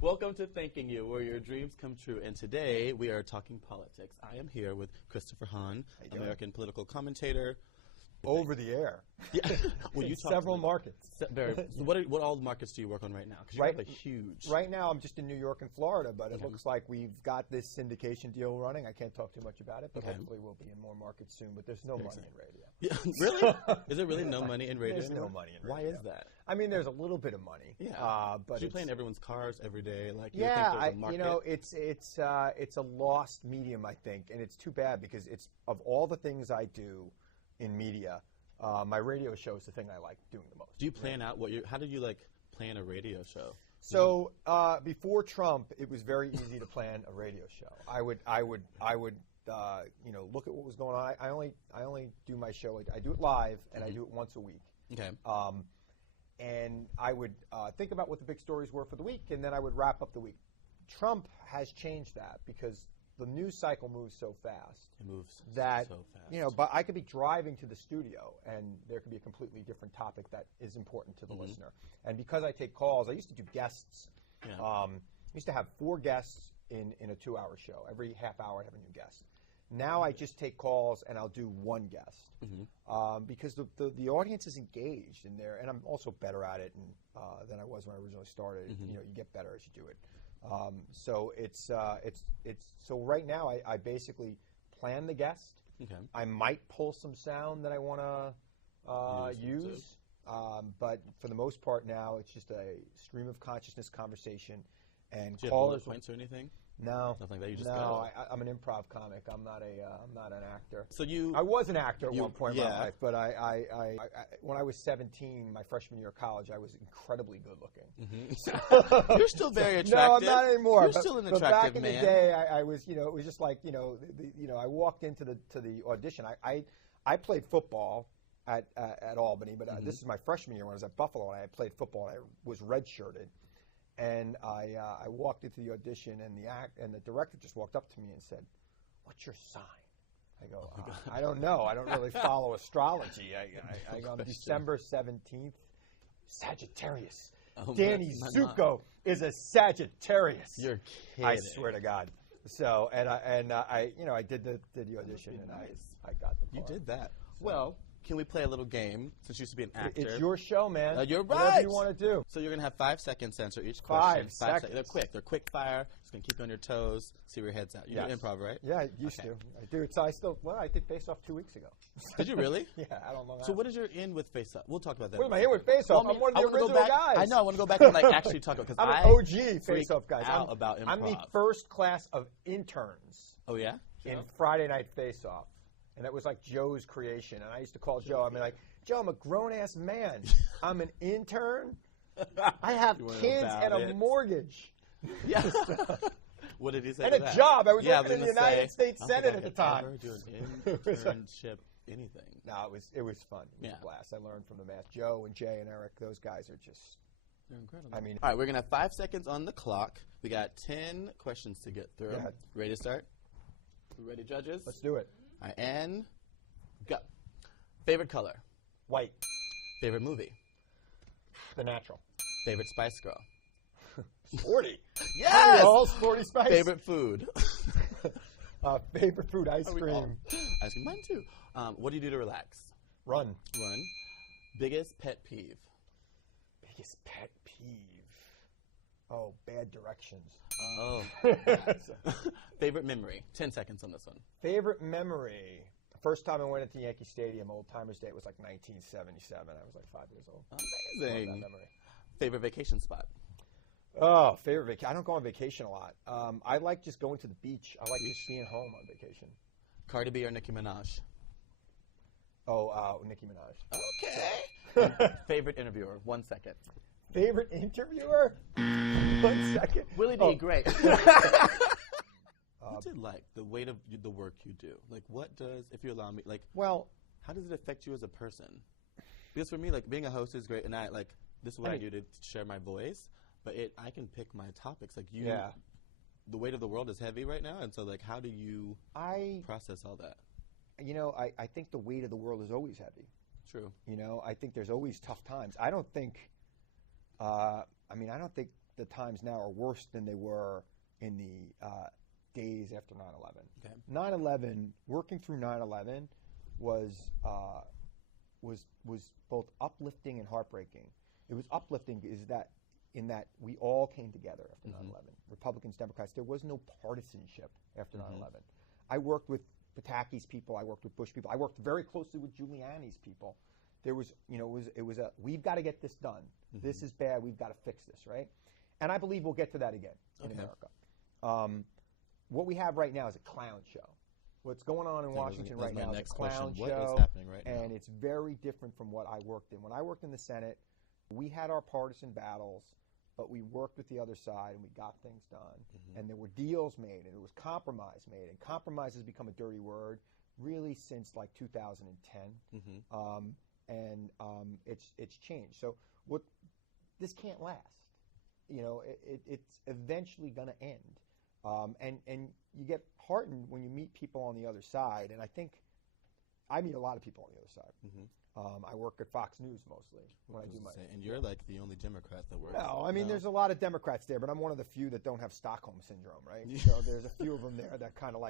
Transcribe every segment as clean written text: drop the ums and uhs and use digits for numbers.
Welcome to Thanking You, where your dreams come true. And today we are talking politics. I am here with Christopher Hahn, American political commentator. Over the air. Yeah. Well, you several markets. So what all markets do you work on right now? Because you have a huge. Right now, I'm just in New York and Florida, but it looks like we've got this syndication deal running. I can't talk too much about it, but hopefully we'll be in more markets soon. But there's no money in radio. Yeah, really? Is there really no money in radio? There's no money in radio. Why is that? I mean, there's a little bit of money. Yeah. But you play in everyone's cars every day. Like, you yeah, think there's a market? you know, it's a lost medium, I think, and it's too bad because it's of all the things I do in media. My radio show is the thing I like doing the most. Do you plan out what you? How did you like plan a radio show? So before Trump, it was very easy to plan a radio show. I would you know, look at what was going on. I only do my show. I do it live, and I do it once a week. Okay. And I would think about what the big stories were for the week, and then I would wrap up the week. Trump has changed that because the news cycle moves so fast. It moves that, so fast. You know, but I could be driving to the studio and there could be a completely different topic that is important to the listener. And because I take calls, I used to do guests. Yeah. I used to have 4 guests in a 2-hour show. Every half hour I'd have a new guest. Now I just take calls and I'll do 1 guest because the audience is engaged in there, and I'm also better at it than I was when I originally started. You know, you get better as you do it. So so right now I basically plan the guest. Okay. I might pull some sound that I want to use, but for the most part now it's just a stream of consciousness conversation. And do you callers have bullet points or anything? No, nothing that you just I'm an improv comic. I'm not an actor. So I was an actor at one point in my yeah. life, but I when I was 17, my freshman year of college, I was incredibly good looking. You're still very attractive. No, I'm not anymore. You're still an attractive man. Back in the day, I was, you know, it was just like, you know, I walked into the audition. I played football at Albany, but this is my freshman year when I was at Buffalo, and I played football, and I was redshirted. And I walked into the audition, and the director just walked up to me and said, "What's your sign?" I go, "I don't know. I don't really follow astrology." I go, "On December 17th, Sagittarius. Danny Zuko is a Sagittarius." You're kidding. I swear to God. So I you know, I did the audition, and I got the part. You did that. So. Well. Can we play a little game, since you used to be an actor? It's your show, man. You're right. Whatever you want to do. So you're going to have 5 seconds to answer each question. 5 seconds. They're quick. They're quick fire. Just going to keep you on your toes, see where your head's at. You do improv, right? Yeah, I used to. I do. So I did Face Off 2 weeks ago. Did you really? Yeah, I don't know that. So what is your in with Face Off? We'll talk about that. What am I in with Face Off? I'm one of the original guys. I know. I want to go back and like actually talk about it. I'm an OG Face Off guy. I'm about improv. I'm the first class of interns. Oh, yeah? In Friday Night Face Off. And that was like Joe's creation. And I used to call Joe. I mean, like, Joe, I'm a grown-ass man. I'm an intern. I have kids and a mortgage. Yeah. What did he say? And a job. I was working in the United States Senate at the time. Never do an internship, anything. No, it was fun. It was a blast. I learned from the math. Joe and Jay and Eric, those guys are just. They're incredible. I mean, all right, we're gonna have 5 seconds on the clock. We got 10 questions to get through. Yeah. Ready to start? Ready, judges? Let's do it. All right, and go. Favorite color? White. Favorite movie? The Natural. Favorite Spice Girl? Sporty. Yes! All Sporty Spice. Favorite food? Favorite food, ice cream. Ice cream, mine too. What do you do to relax? Run. Biggest pet peeve? Biggest pet peeve. Oh, bad directions. Oh. Favorite memory? 10 seconds on this one. Favorite memory. First time I went into Yankee Stadium, Old Timers Day, was like 1977. I was like 5 years old. Amazing. Love that memory. Favorite vacation spot? Oh, favorite vacation. I don't go on vacation a lot. I like just going to the beach. I like just being home on vacation. Cardi B or Nicki Minaj? Oh, Nicki Minaj. Okay. Favorite interviewer? 1 second. Favorite interviewer? 1 second. Willie Dee, great. What's it like, the weight of the work you do? Like, what does, if you allow me, like, well, how does it affect you as a person? Because for me, like, being a host is great, and this is what I do to share my voice, but I can pick my topics. Like, the weight of the world is heavy right now, and so, like, how do you process all that? You know, I think the weight of the world is always heavy. True. You know, I think there's always tough times. I don't think I mean, I don't think the times now are worse than they were in the days after 9/11. Okay. 9/11, working through 9/11 was both uplifting and heartbreaking. It was uplifting in that we all came together after 9/11. Republicans, Democrats. There was no partisanship after 9/11. I worked with Pataki's people. I worked with Bush people. I worked very closely with Giuliani's people. There was, it was a we've got to get this done. This is bad. We've got to fix this, right? And I believe we'll get to that again in America. What we have right now is a clown show. What's going on in Washington right now is a clown show, what is happening right now? And it's very different from what I worked in. When I worked in the Senate, we had our partisan battles, but we worked with the other side and we got things done. And there were deals made and there was compromise made. And compromise has become a dirty word really since like 2010. It's changed. So this can't last. It's eventually going to end. And you get heartened when you meet people on the other side. And I think I meet a lot of people on the other side. I work at Fox News mostly when I do my. And you're like the only Democrat that works. No, I mean there's a lot of Democrats there, but I'm one of the few that don't have Stockholm syndrome, right? So there's a few of them there that kind of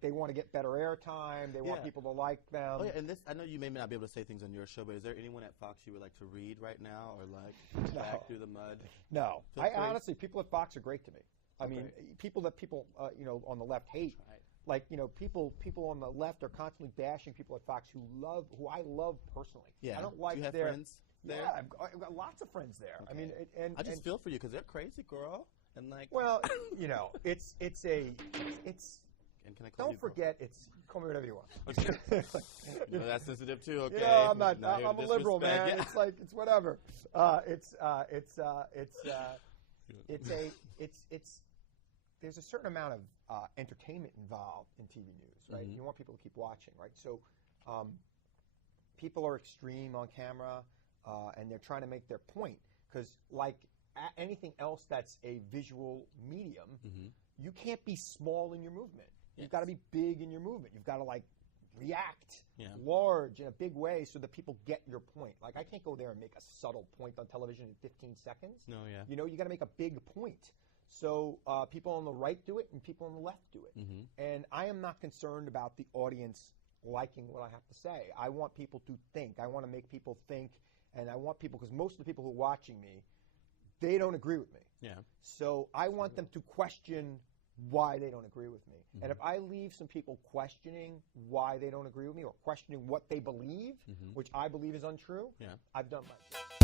they want to get better airtime. They want people to like them. Oh yeah, and I know you may not be able to say things on your show, but is there anyone at Fox you would like to read right now or like back through the mud? No, honestly, people at Fox are great to me. I mean, people on the left hate. Like, people on the left are constantly bashing people at Fox who I love personally. Yeah. I don't like Do you have their friends there? Yeah, I've got lots of friends there. Okay. I mean, I just feel for you because they're crazy, girl. And like, well, it's. And can I call don't you forget, call me whatever you want. That's sensitive too. Okay. I'm not. I'm a liberal, man. Yeah. It's whatever. There's a certain amount of entertainment involved in TV news, right? You want people to keep watching, right? So people are extreme on camera, and they're trying to make their point. Because like anything else that's a visual medium, you can't be small in your movement. You've got to be big in your movement. You've got to react large in a big way so that people get your point. Like I can't go there and make a subtle point on television in 15 seconds. No, yeah. You got to make a big point. So people on the right do it and people on the left do it. And I am not concerned about the audience liking what I have to say. I want people to think. I want to make people think, and I want people, because most of the people who are watching me, they don't agree with me. Yeah. So I want them to question why they don't agree with me. And if I leave some people questioning why they don't agree with me or questioning what they believe, which I believe is untrue, I've done my job.